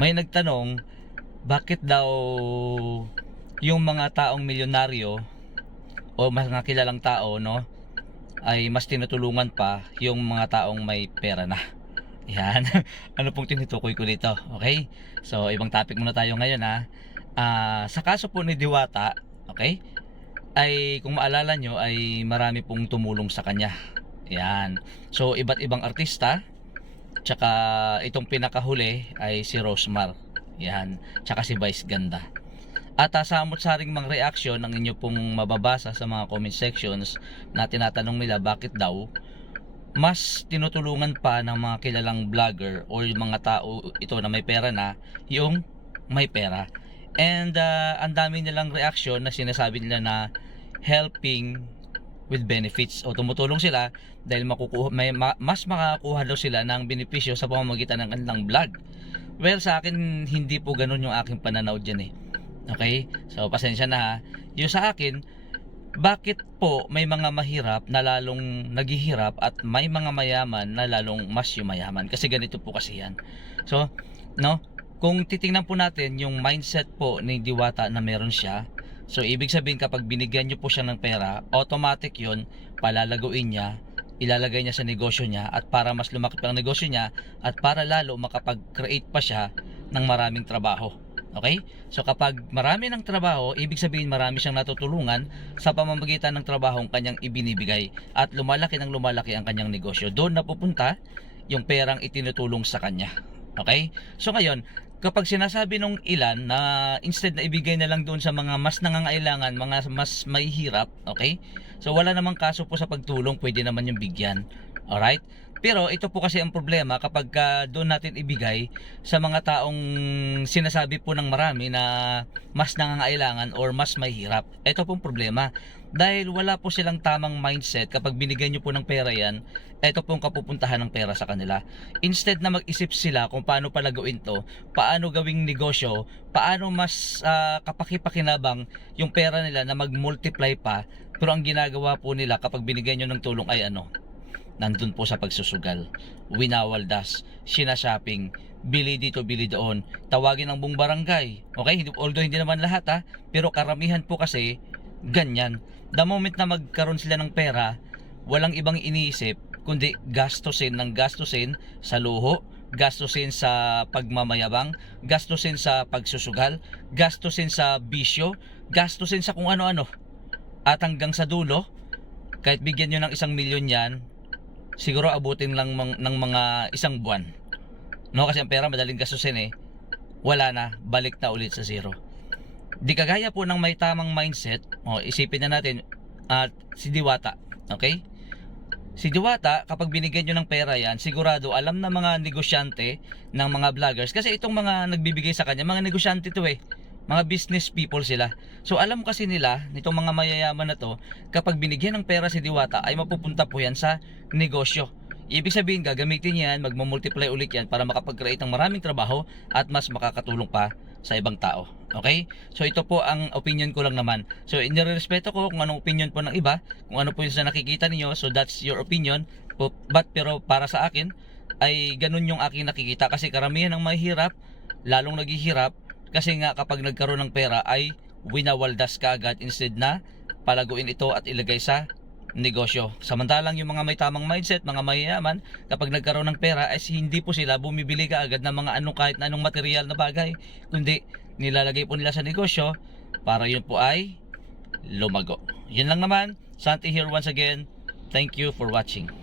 may nagtanong bakit daw yung mga taong milyonaryo o mga kilalang tao no ay mas tinutulungan pa yung mga taong may pera na. Yan. ano pong tinutukoy ko dito? Okay? So, ibang topic muna tayo ngayon ha. Ah, sa kaso po ni Diwata, okay? Ay kung maalala nyo ay marami pong tumulong sa kanya. Yan. So, iba't ibang artista tsaka itong pinakahuli ay si Rosmar. Yan. Tsaka si Vice Ganda. At uh, samot-saring mga reaction ang inyo pong mababasa sa mga comment sections na tinatanong nila bakit daw mas tinutulungan pa ng mga kilalang vlogger or mga tao ito na may pera na yung may pera. And uh, ang dami nilang reaction na sinasabi nila na helping with benefits o tumutulong sila dahil makukuha, may, ma- mas makakakuha daw sila ng benepisyo sa pamamagitan ng kanilang vlog. Well, sa akin, hindi po ganun yung aking pananaw dyan eh. Okay? So, pasensya na ha. Yung sa akin, bakit po may mga mahirap na lalong naghihirap at may mga mayaman na lalong mas yumayaman? Kasi ganito po kasi yan. So, no? Kung titingnan po natin yung mindset po ni Diwata na meron siya, so ibig sabihin kapag binigyan nyo po siya ng pera, automatic yon palalaguin niya, ilalagay niya sa negosyo niya at para mas lumaki pa ang negosyo niya at para lalo makapag-create pa siya ng maraming trabaho. Okay? So kapag marami ng trabaho, ibig sabihin marami siyang natutulungan sa pamamagitan ng trabaho ang kanyang ibinibigay at lumalaki ng lumalaki ang kanyang negosyo. Doon napupunta yung perang itinutulong sa kanya. Okay? So ngayon, kapag sinasabi nung ilan na instead na ibigay na lang doon sa mga mas nangangailangan, mga mas mahihirap, okay? So wala namang kaso po sa pagtulong, pwede naman yung bigyan. Alright? Pero ito po kasi ang problema kapag ka doon natin ibigay sa mga taong sinasabi po ng marami na mas nangangailangan or mas mahirap. Ito pong problema. Dahil wala po silang tamang mindset kapag binigyan nyo po ng pera yan, ito pong kapupuntahan ng pera sa kanila. Instead na mag-isip sila kung paano pala gawin to, paano gawing negosyo, paano mas ah, kapakipakinabang yung pera nila na mag-multiply pa, pero ang ginagawa po nila kapag binigyan nyo ng tulong ay ano, nandun po sa pagsusugal. Winawaldas, sinashopping, bili dito, bili doon. Tawagin ang buong barangay. Okay? Although hindi naman lahat ha, pero karamihan po kasi ganyan. The moment na magkaroon sila ng pera, walang ibang iniisip kundi gastusin ng gastusin sa luho, gastusin sa pagmamayabang, gastusin sa pagsusugal, gastusin sa bisyo, gastusin sa kung ano-ano. At hanggang sa dulo, kahit bigyan nyo ng isang milyon yan, siguro abutin lang ng mga isang buwan. No, kasi ang pera madaling gastusin eh. Wala na, balik na ulit sa zero. Di kagaya po ng may tamang mindset, o isipin na natin at si Diwata, okay? Si Diwata, kapag binigyan nyo ng pera yan, sigurado alam na mga negosyante ng mga vloggers. Kasi itong mga nagbibigay sa kanya, mga negosyante to eh. Mga business people sila. So alam kasi nila, nitong mga mayayaman na to, kapag binigyan ng pera si Diwata, ay mapupunta po yan sa negosyo. Ibig sabihin, gagamitin yan, magmumultiply ulit yan para makapag-create ng maraming trabaho at mas makakatulong pa sa ibang tao. Okay? So ito po ang opinion ko lang naman. So inirespeto ko kung anong opinion po ng iba, kung ano po yung sa nakikita ninyo, so that's your opinion. But pero para sa akin, ay ganun yung aking nakikita kasi karamihan ng mahihirap, lalong naghihirap, kasi nga kapag nagkaroon ng pera ay winawaldas ka agad instead na palaguin ito at ilagay sa negosyo. Samantalang yung mga may tamang mindset, mga mayayaman, kapag nagkaroon ng pera ay hindi po sila bumibili ka agad ng mga anong kahit na anong material na bagay, kundi nilalagay po nila sa negosyo para yun po ay lumago. Yun lang naman. Santi here once again. Thank you for watching.